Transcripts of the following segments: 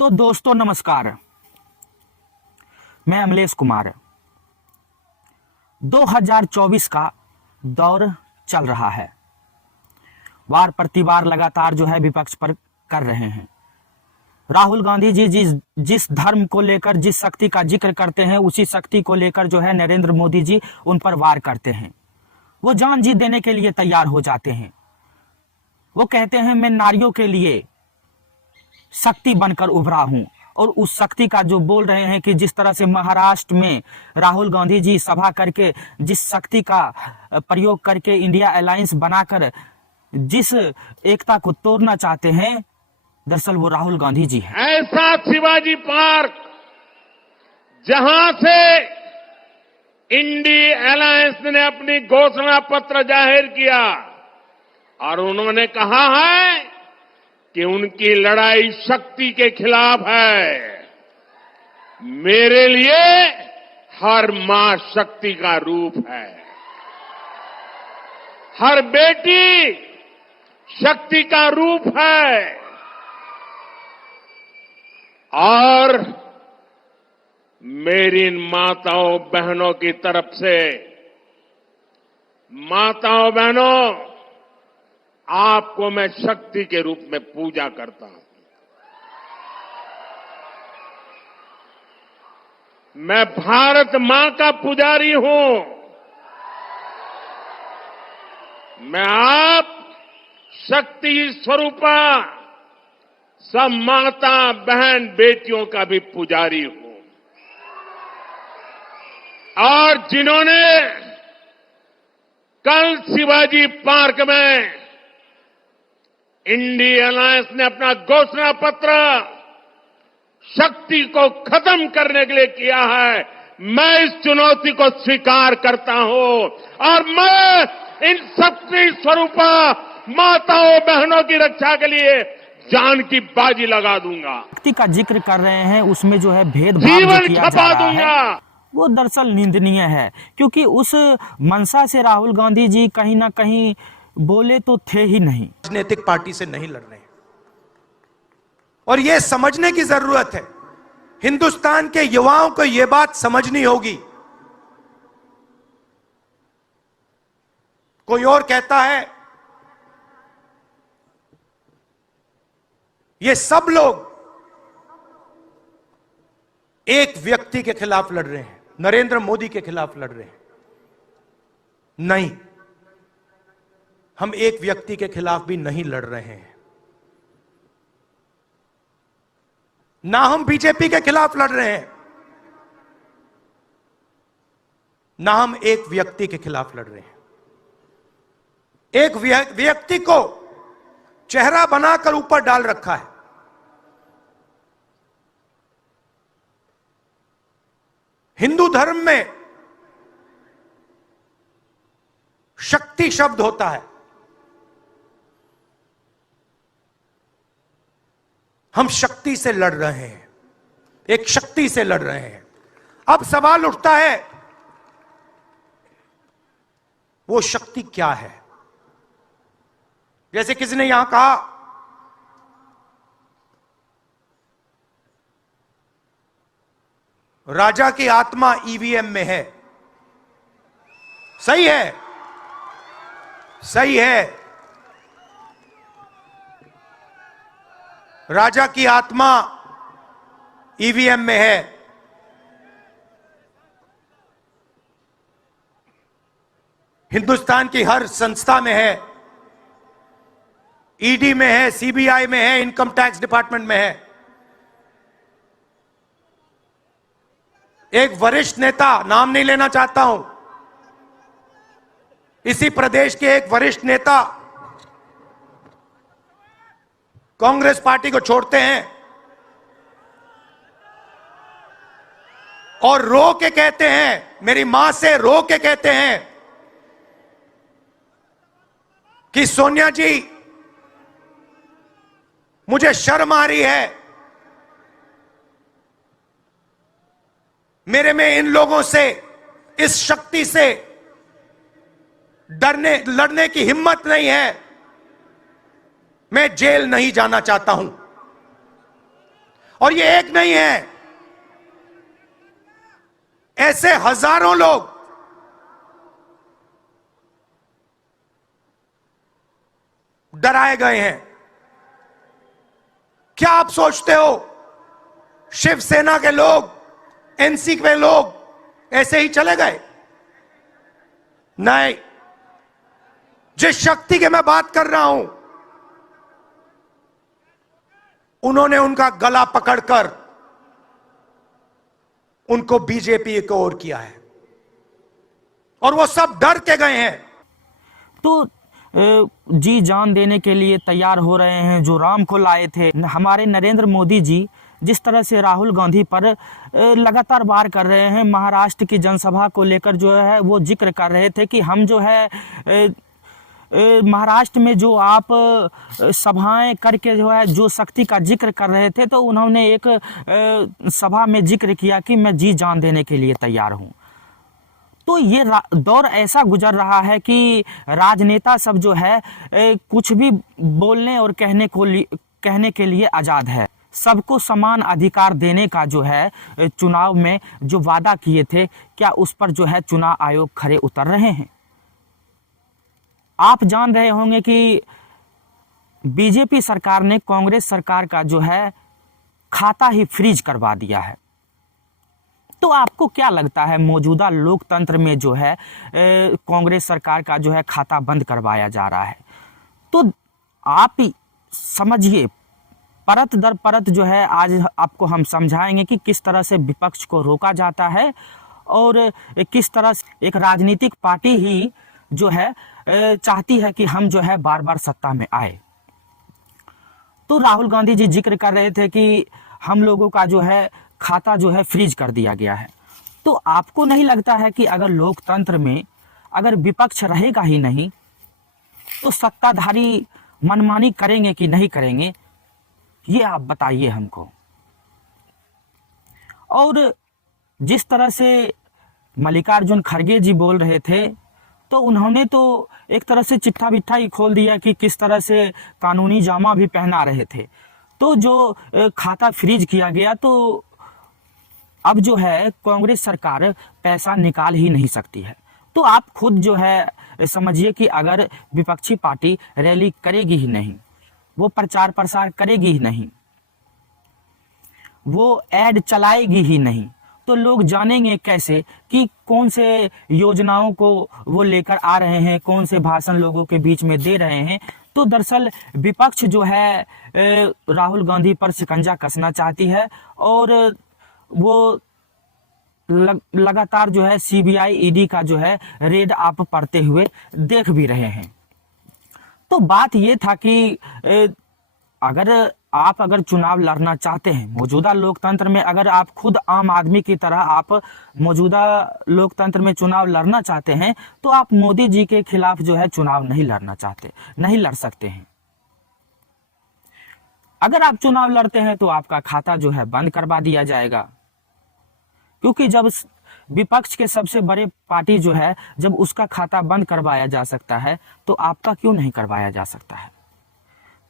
तो दोस्तों नमस्कार, मैं अमलेश कुमार। 2024 का दौर चल रहा है। वार प्रतिवार लगातार जो है विपक्ष पर कर रहे हैं। राहुल गांधी जी जिस धर्म को लेकर जिस शक्ति का जिक्र करते हैं, उसी शक्ति को लेकर जो है नरेंद्र मोदी जी उन पर वार करते हैं। वो जान जी देने के लिए तैयार हो जाते हैं। वो कहते हैं मैं नारियों के लिए शक्ति बनकर उभरा हूं, और उस शक्ति का जो बोल रहे हैं कि जिस तरह से महाराष्ट्र में राहुल गांधी जी सभा करके जिस शक्ति का प्रयोग करके इंडिया अलायंस बनाकर जिस एकता को तोड़ना चाहते हैं, दरअसल वो राहुल गांधी जी हैं। ऐसा शिवाजी पार्क जहां से इंडी अलायंस ने अपनी घोषणा पत्र जाहिर किया और उन्होंने कहा है कि उनकी लड़ाई शक्ति के खिलाफ है। मेरे लिए हर मां शक्ति का रूप है, हर बेटी शक्ति का रूप है। और मेरी इन माताओं बहनों की तरफ से, माताओं बहनों, आपको मैं शक्ति के रूप में पूजा करता हूं। मैं भारत मां का पुजारी हूं। मैं आप शक्ति स्वरूपा सब माता बहन बेटियों का भी पुजारी हूं। और जिन्होंने कल शिवाजी पार्क में इंडी अलायंस ने अपना घोषणा पत्र शक्ति को खत्म करने के लिए किया है, मैं इस चुनौती को स्वीकार करता हूं और मैं इन शक्ति स्वरूपा माताओं बहनों की रक्षा के लिए जान की बाजी लगा दूंगा। शक्ति का जिक्र कर रहे हैं, उसमें जो है भेदभाव जीवन किया जा खपा रहा दूंगा है, वो दरअसल निंदनीय है। क्योंकि उस मंशा से राहुल गांधी जी कहीं ना कहीं बोले तो थे ही नहीं। राजनीतिक पार्टी से नहीं लड़ रहे हैं और यह समझने की जरूरत है। हिंदुस्तान के युवाओं को यह बात समझनी होगी। कोई और कहता है ये सब लोग एक व्यक्ति के खिलाफ लड़ रहे हैं, नरेंद्र मोदी के खिलाफ लड़ रहे हैं। नहीं, हम एक व्यक्ति के खिलाफ भी नहीं लड़ रहे हैं। ना हम बीजेपी के खिलाफ लड़ रहे हैं, ना हम एक व्यक्ति के खिलाफ लड़ रहे हैं। एक व्यक्ति को चेहरा बनाकर ऊपर डाल रखा है। हिंदू धर्म में शक्ति शब्द होता है। हम शक्ति से लड़ रहे हैं, एक शक्ति से लड़ रहे हैं। अब सवाल उठता है वो शक्ति क्या है? जैसे किसी ने यहां कहा राजा की आत्मा ईवीएम में है। सही है, सही है। राजा की आत्मा ईवीएम में है। हिंदुस्तान की हर संस्था में है, ईडी में है, सीबीआई में है, इनकम टैक्स डिपार्टमेंट में है। एक वरिष्ठ नेता, नाम नहीं लेना चाहता हूं, इसी प्रदेश के एक वरिष्ठ नेता कांग्रेस पार्टी को छोड़ते हैं और रो के कहते हैं, मेरी मां से रो के कहते हैं कि सोनिया जी मुझे शर्म आ रही है, मेरे में इन लोगों से, इस शक्ति से लड़ने की हिम्मत नहीं है, मैं जेल नहीं जाना चाहता हूं। और ये एक नहीं है, ऐसे हजारों लोग डराए गए हैं। क्या आप सोचते हो शिवसेना के लोग, एनसी के लोग ऐसे ही चले गए? नहीं, जिस शक्ति के मैं बात कर रहा हूं, उन्होंने उनका गला पकड़कर उनको बीजेपी की ओर किया है और वो सब डर के गए हैं। तो जी जान देने के लिए तैयार हो रहे हैं। जो राम को लाए थे हमारे नरेंद्र मोदी जी, जिस तरह से राहुल गांधी पर लगातार वार कर रहे हैं, महाराष्ट्र की जनसभा को लेकर जो है वो जिक्र कर रहे थे कि हम जो है महाराष्ट्र में जो आप सभाएं करके जो है जो शक्ति का जिक्र कर रहे थे, तो उन्होंने एक सभा में जिक्र किया कि मैं जी जान देने के लिए तैयार हूं। तो ये दौर ऐसा गुजर रहा है कि राजनेता सब जो है कुछ भी बोलने और कहने के लिए आज़ाद है। सबको समान अधिकार देने का जो है चुनाव में जो वादा किए थे, क्या उस पर जो है चुनाव आयोग खरे उतर रहे हैं? आप जान रहे होंगे कि बीजेपी सरकार ने कांग्रेस सरकार का जो है खाता ही फ्रीज करवा दिया है। तो आपको क्या लगता है मौजूदा लोकतंत्र में जो है कांग्रेस सरकार का जो है खाता बंद करवाया जा रहा है? तो आप समझिए, परत दर परत जो है आज आपको हम समझाएंगे कि किस तरह से विपक्ष को रोका जाता है और किस तरह से एक राजनीतिक पार्टी ही जो है चाहती है कि हम जो है बार बार सत्ता में आए। तो राहुल गांधी जी जिक्र कर रहे थे कि हम लोगों का जो है खाता जो है फ्रीज कर दिया गया है। तो आपको नहीं लगता है कि अगर लोकतंत्र में अगर विपक्ष रहेगा ही नहीं तो सत्ताधारी मनमानी करेंगे कि नहीं करेंगे? ये आप बताइए हमको। और जिस तरह से मल्लिकार्जुन खड़गे जी बोल रहे थे, तो उन्होंने तो एक तरह से चिट्ठा बिट्ठा ही खोल दिया कि किस तरह से कानूनी जामा भी पहना रहे थे। तो जो खाता फ्रीज किया गया, तो अब जो है कांग्रेस सरकार पैसा निकाल ही नहीं सकती है। तो आप खुद जो है समझिए कि अगर विपक्षी पार्टी रैली करेगी ही नहीं, वो प्रचार प्रसार करेगी ही नहीं, वो ऐड चलाएगी ही नहीं, तो लोग जानेंगे कैसे कि कौन से योजनाओं को वो लेकर आ रहे हैं, कौन से भाषण लोगों के बीच में दे रहे हैं। तो दरअसल विपक्ष जो है राहुल गांधी पर शिकंजा कसना चाहती है और वो लगातार जो है सीबीआई ईडी का जो है रेड आप पढ़ते हुए देख भी रहे हैं। तो बात ये था कि अगर चुनाव लड़ना चाहते हैं मौजूदा लोकतंत्र में, अगर आप खुद आम आदमी की तरह आप मौजूदा लोकतंत्र में चुनाव लड़ना चाहते हैं, तो आप मोदी जी के खिलाफ जो है चुनाव नहीं लड़ सकते हैं। अगर आप चुनाव लड़ते हैं तो आपका खाता जो है बंद करवा दिया जाएगा, क्योंकि जब विपक्ष के सबसे बड़े पार्टी जो है जब उसका खाता बंद करवाया जा सकता है, तो आपका क्यों नहीं करवाया जा सकता है?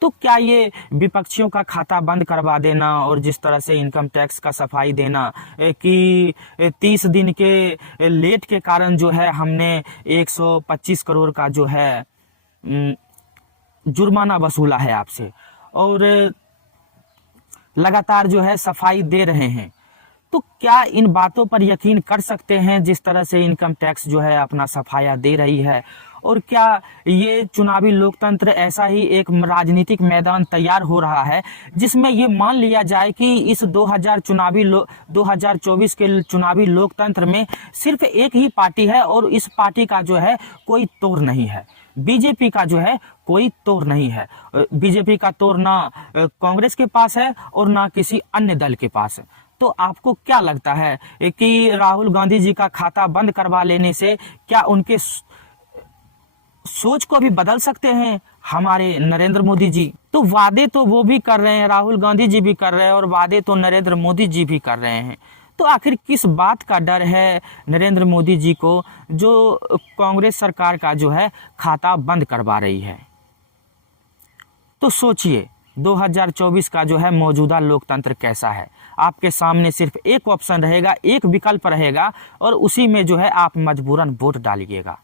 तो क्या ये विपक्षियों का खाता बंद करवा देना और जिस तरह से इनकम टैक्स का सफाई देना कि 30 दिन के लेट के कारण जो है हमने 125 करोड़ का जो है जुर्माना वसूला है आपसे और लगातार जो है सफाई दे रहे हैं, तो क्या इन बातों पर यकीन कर सकते हैं जिस तरह से इनकम टैक्स जो है अपना सफाया दे रही है? और क्या ये चुनावी लोकतंत्र ऐसा ही एक राजनीतिक मैदान तैयार हो रहा है जिसमें ये मान लिया जाए कि इस 2024 के चुनावी लोकतंत्र में सिर्फ एक ही पार्टी है और इस पार्टी का जो है कोई तोड़ नहीं है? बीजेपी का जो है कोई तोड़ नहीं है। बीजेपी का तोड़ ना कांग्रेस के पास है और ना किसी अन्य दल के पास है। तो आपको क्या लगता है कि राहुल गांधी जी का खाता बंद करवा लेने से क्या उनके सोच को भी बदल सकते हैं हमारे नरेंद्र मोदी जी? तो वादे तो वो भी कर रहे हैं, राहुल गांधी जी भी कर रहे हैं और वादे तो नरेंद्र मोदी जी भी कर रहे हैं। तो आखिर किस बात का डर है नरेंद्र मोदी जी को जो कांग्रेस सरकार का जो है खाता बंद करवा रही है? तो सोचिए, 2024 का जो है मौजूदा लोकतंत्र कैसा है। आपके सामने सिर्फ एक ऑप्शन रहेगा, एक विकल्प रहेगा और उसी में जो है आप मजबूरन वोट डालिएगा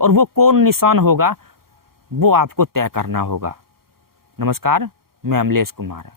और वो कौन निशान होगा वो आपको तय करना होगा। नमस्कार, मैं अमलेश कुमार।